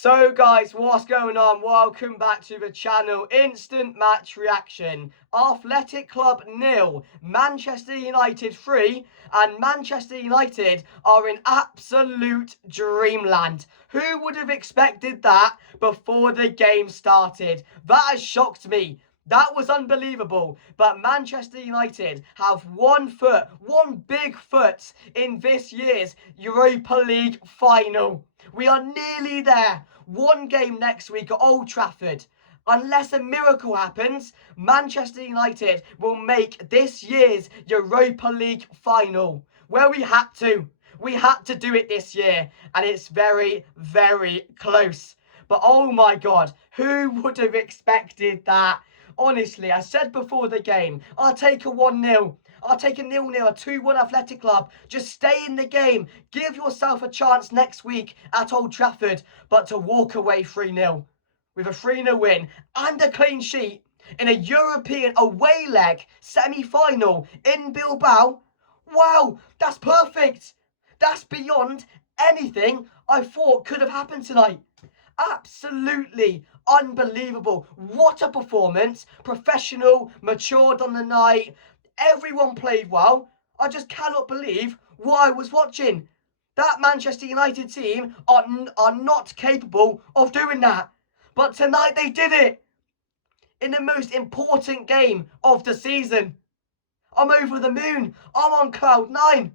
So guys, what's going on? Welcome back to the channel. Instant match reaction. Athletic Club 0, Manchester United 3, and Manchester United are in absolute dreamland. Who would have expected that before the game started? That has shocked me. That was unbelievable. But Manchester United have one big foot in this year's Europa League final. We are nearly there. One game next week at Old Trafford. Unless a miracle happens, Manchester United will make this year's Europa League final. Where we had to. We had to do it this year. And it's very, very close. But oh my God, who would have expected that? Honestly, I said before the game, I'll take a 1-0. I'll take a 0-0, a 2-1 Athletic Club. Just stay in the game. Give yourself a chance next week at Old Trafford. But to walk away 3-0 with a 3-0 win and a clean sheet in a European away leg semi-final in Bilbao. Wow, that's perfect. That's beyond anything I thought could have happened tonight. Absolutely unbelievable. What a performance. Professional, matured on the night. Everyone played well. I just cannot believe what I was watching. That Manchester United team are not capable of doing that. But tonight they did it. In the most important game of the season. I'm over the moon. I'm on cloud 9.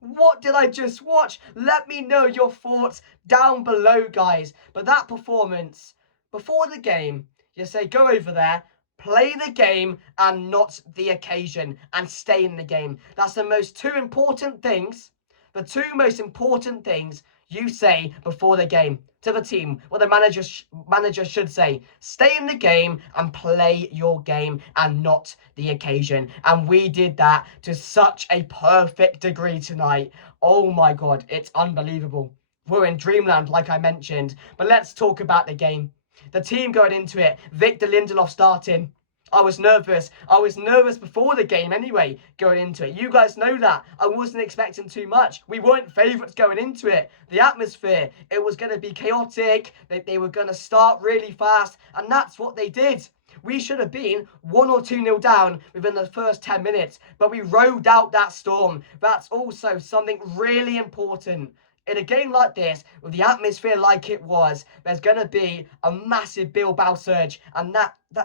What did I just watch? Let me know your thoughts down below, guys. But that performance, before the game, you say go over there, play the game and not the occasion, and stay in the game. That's the two important things, the two most important things you say before the game to the team. What the manager should say: stay in the game and play your game and not the occasion. And we did that to such a perfect degree tonight. Oh my God, it's unbelievable. We're in dreamland, like I mentioned. But let's talk about the game. The team going into it, Victor Lindelof starting. I was nervous. I was nervous before the game anyway, going into it. You guys know that. I wasn't expecting too much. We weren't favourites going into it. The atmosphere, it was going to be chaotic. They were going to start really fast. And that's what they did. We should have been 1 or 2-0 down within the first 10 minutes. But we rode out that storm. That's also something really important. In a game like this, with the atmosphere like it was, there's going to be a massive Bilbao surge, and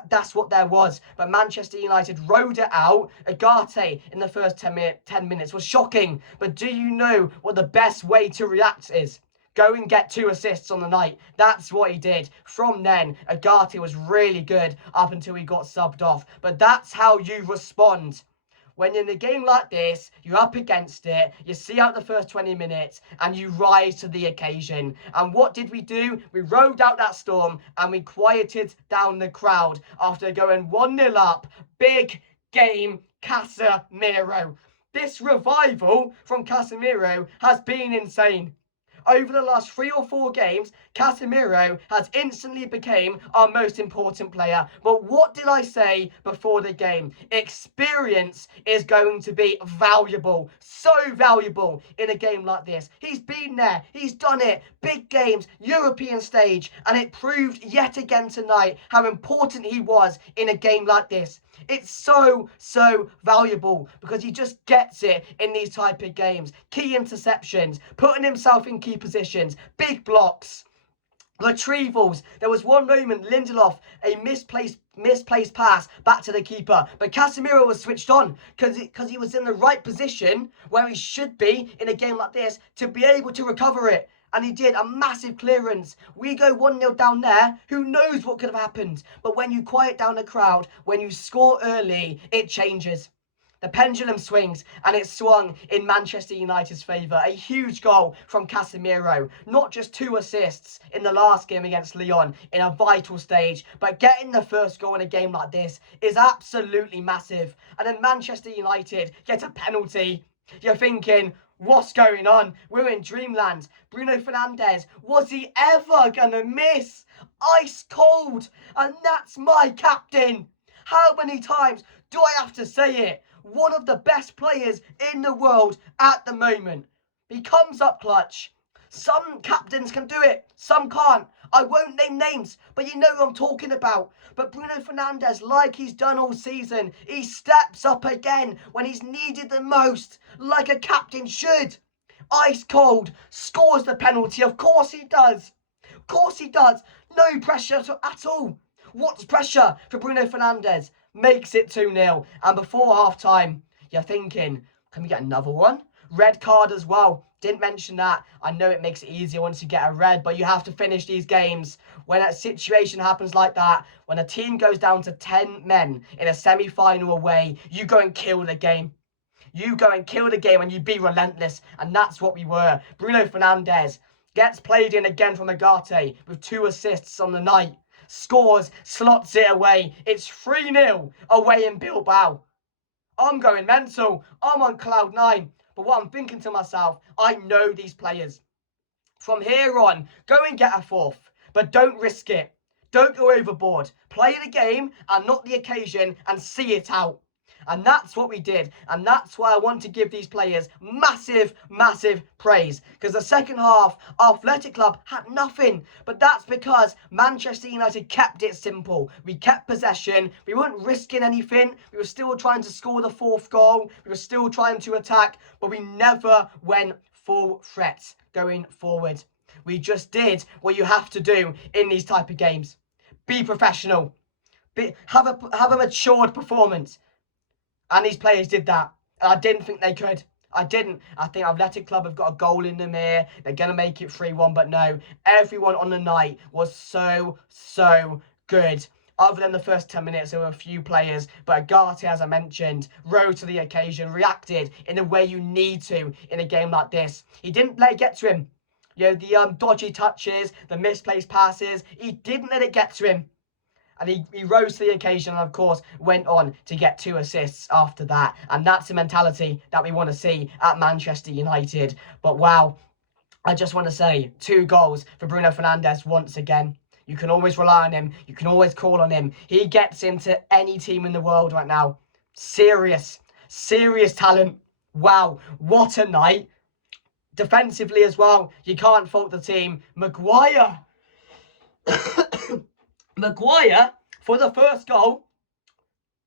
that's what there was. But Manchester United rode it out. Agate in the first 10 minutes was shocking. But do you know what the best way to react is? Go and get 2 assists on the night. That's what he did. From then, Agate was really good up until he got subbed off. But that's how you respond. When in a game like this, you're up against it, you see out the first 20 minutes, and you rise to the occasion. And what did we do? We rode out that storm, and we quieted down the crowd after going 1-0 up. Big game, Casemiro. This revival from Casemiro has been insane. Over the last 3 or 4 games, Casemiro has instantly become our most important player. But what did I say before the game? Experience is going to be valuable. So valuable in a game like this. He's been there. He's done it. Big games, European stage. And it proved yet again tonight how important he was in a game like this. It's so valuable because he just gets it in these type of games. Key interceptions, putting himself in key positions, big blocks, retrievals. There was one moment, Lindelof, a misplaced pass back to the keeper, but Casemiro was switched on because he was in the right position where he should be in a game like this to be able to recover it. And he did a massive clearance. We go 1-0 down there. Who knows what could have happened? But when you quiet down the crowd, when you score early, it changes. The pendulum swings, and it swung in Manchester United's favour. A huge goal from Casemiro. Not just 2 assists in the last game against Lyon in a vital stage, but getting the first goal in a game like this is absolutely massive. And then Manchester United get a penalty. You're thinking, what's going on? We're in dreamland. Bruno Fernandes, was he ever gonna miss? Ice cold. And that's my captain. How many times do I have to say it? One of the best players in the world at the moment. He comes up clutch. Some captains can do it, some can't. I won't name names, but you know who I'm talking about. But Bruno Fernandes, like he's done all season, he steps up again when he's needed the most, like a captain should. Ice cold, scores the penalty, of course he does. Of course he does. No pressure at all. What's pressure for Bruno Fernandes? Makes it 2-0. And before half-time, you're thinking, can we get another one? Red card as well. Didn't mention that. I know it makes it easier once you get a red, but you have to finish these games. When a situation happens like that, when a team goes down to 10 men in a semi-final away, you go and kill the game. You go and kill the game and you be relentless. And that's what we were. Bruno Fernandes gets played in again from Agate with 2 assists on the night. Scores, slots it away. It's 3-0 away in Bilbao. I'm going mental. I'm on cloud 9. But what I'm thinking to myself, I know these players. From here on, go and get a 4th. But don't risk it. Don't go overboard. Play the game and not the occasion and see it out. And that's what we did. And that's why I want to give these players massive, massive praise. Because the second half, our Athletic Club had nothing. But that's because Manchester United kept it simple. We kept possession. We weren't risking anything. We were still trying to score the 4th goal. We were still trying to attack. But we never went full threat going forward. We just did what you have to do in these type of games. Be professional. Have a matured performance. And these players did that. And I didn't think they could. I didn't. I think Athletic Club have got a goal in them here. They're going to make it 3-1. But no, everyone on the night was so good. Other than the first 10 minutes, there were a few players. But Agate, as I mentioned, rose to the occasion, reacted in the way you need to in a game like this. He didn't let it get to him. You know, the dodgy touches, the misplaced passes. He didn't let it get to him. And he rose to the occasion and, of course, went on to get 2 assists after that. And that's the mentality that we want to see at Manchester United. But wow, I just want to say 2 goals for Bruno Fernandes once again. You can always rely on him. You can always call on him. He gets into any team in the world right now. Serious talent. Wow, what a night. Defensively as well, you can't fault the team. Maguire, for the first goal,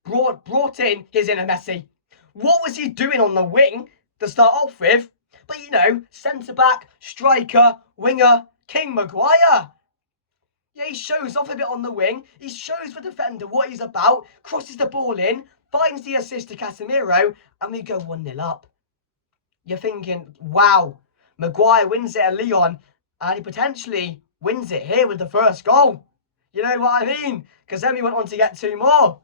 brought in his inner Messi. What was he doing on the wing to start off with? But you know, centre-back, striker, winger, King Maguire. Yeah, he shows off a bit on the wing. He shows the defender what he's about, crosses the ball in, finds the assist to Casemiro, and we go 1-0 up. You're thinking, wow, Maguire wins it at Lyon, and he potentially wins it here with the first goal. You know what I mean? Because then we went on to get 2 more.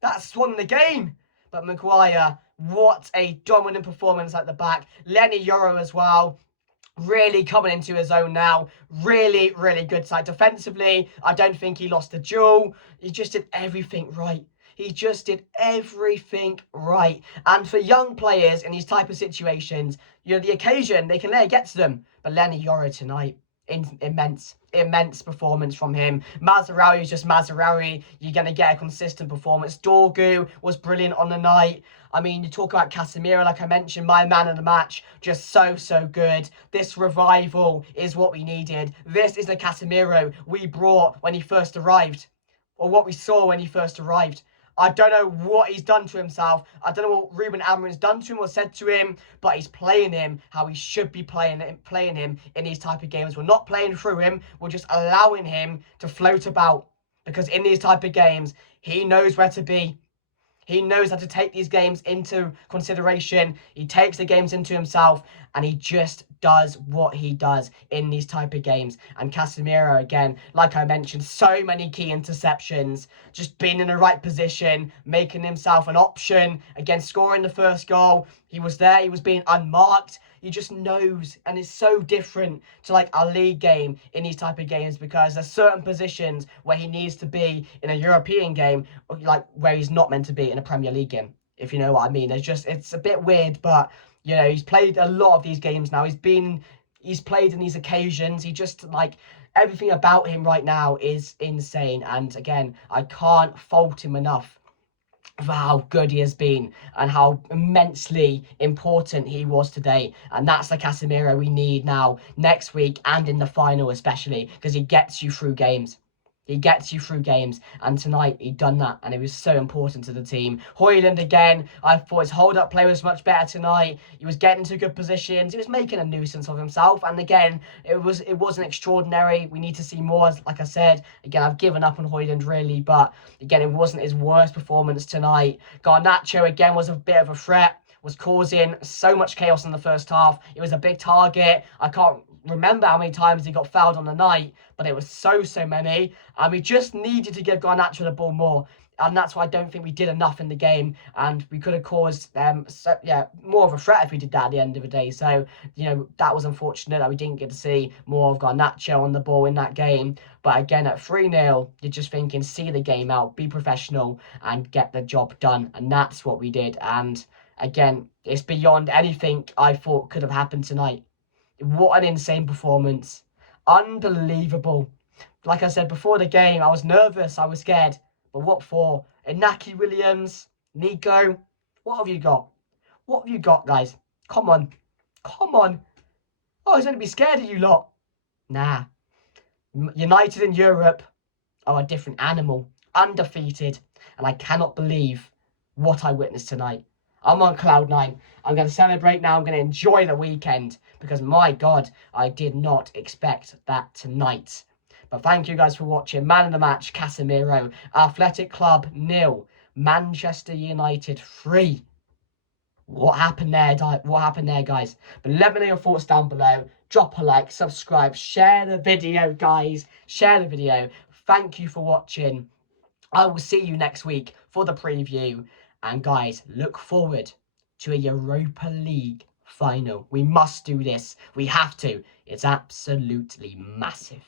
That swung the game. But Maguire, what a dominant performance at the back. Lenny Yoro as well. Really coming into his own now. Really good side. Defensively, I don't think he lost a duel. He just did everything right. He just did everything right. And for young players in these type of situations, you know, the occasion, they can let it get to them. But Lenny Yoro tonight, immense performance from him. Mazraoui is just Mazraoui. You're going to get a consistent performance. Dorgu was brilliant on the night. I mean, you talk about Casemiro, like I mentioned, my man of the match, just so good. This revival is what we needed. This is the Casemiro we brought when he first arrived, or what we saw when he first arrived. I don't know what he's done to himself. I don't know what Ruben Amorim's done to him or said to him, but he's playing him how he should be playing him in these type of games. We're not playing through him. We're just allowing him to float about. Because in these type of games, he knows where to be. He knows how to take these games into consideration. He takes the games into himself, and he just does what he does in these type of games. And Casemiro, again, like I mentioned, so many key interceptions, just being in the right position, making himself an option, again, scoring the first goal. He was there, he was being unmarked. He just knows, and it's so different to like a league game in these type of games, because there's certain positions where he needs to be in a European game, like where he's not meant to be in a Premier League game, if you know what I mean. It's a bit weird, but you know, he's played a lot of these games now. He's played in these occasions. He just, like, everything about him right now is insane. And again, I can't fault him enough. for how good he has been and how immensely important he was today. And that's the Casemiro we need now, next week and in the final especially, because he gets you through games. He gets you through games, and tonight he done that, and it was so important to the team. Højlund again, I thought his hold-up play was much better tonight. He was getting to good positions. He was making a nuisance of himself, and again, it wasn't extraordinary. We need to see more, like I said. Again, I've given up on Højlund really, but again, it wasn't his worst performance tonight. Garnacho again was a bit of a threat, was causing so much chaos in the first half. It was a big target. I can't remember how many times he got fouled on the night, but it was so many, and we just needed to give Garnacho the ball more, and that's why I don't think we did enough in the game, and we could have caused more of a threat if we did that at the end of the day. So that was unfortunate that we didn't get to see more of Garnacho on the ball in that game. But again, at 3-0, you're just thinking, see the game out, be professional, and get the job done, and that's what we did. And again, it's beyond anything I thought could have happened tonight. What an insane performance. Unbelievable. Like I said before the game, I was nervous, I was scared. But what for? Inaki Williams, Nico, what have you got? What have you got, guys? Come on. Come on. Oh, I was going to be scared of you lot. Nah. United in Europe are a different animal. Undefeated. And I cannot believe what I witnessed tonight. I'm on cloud 9. I'm going to celebrate now. I'm going to enjoy the weekend because, my God, I did not expect that tonight. But thank you guys for watching. Man of the match, Casemiro. Athletic Club 0. Manchester United 3. What happened there? What happened there, guys? But let me know your thoughts down below. Drop a like, subscribe, share the video, guys. Share the video. Thank you for watching. I will see you next week for the preview. And guys, look forward to a Europa League final. We must do this. We have to. It's absolutely massive.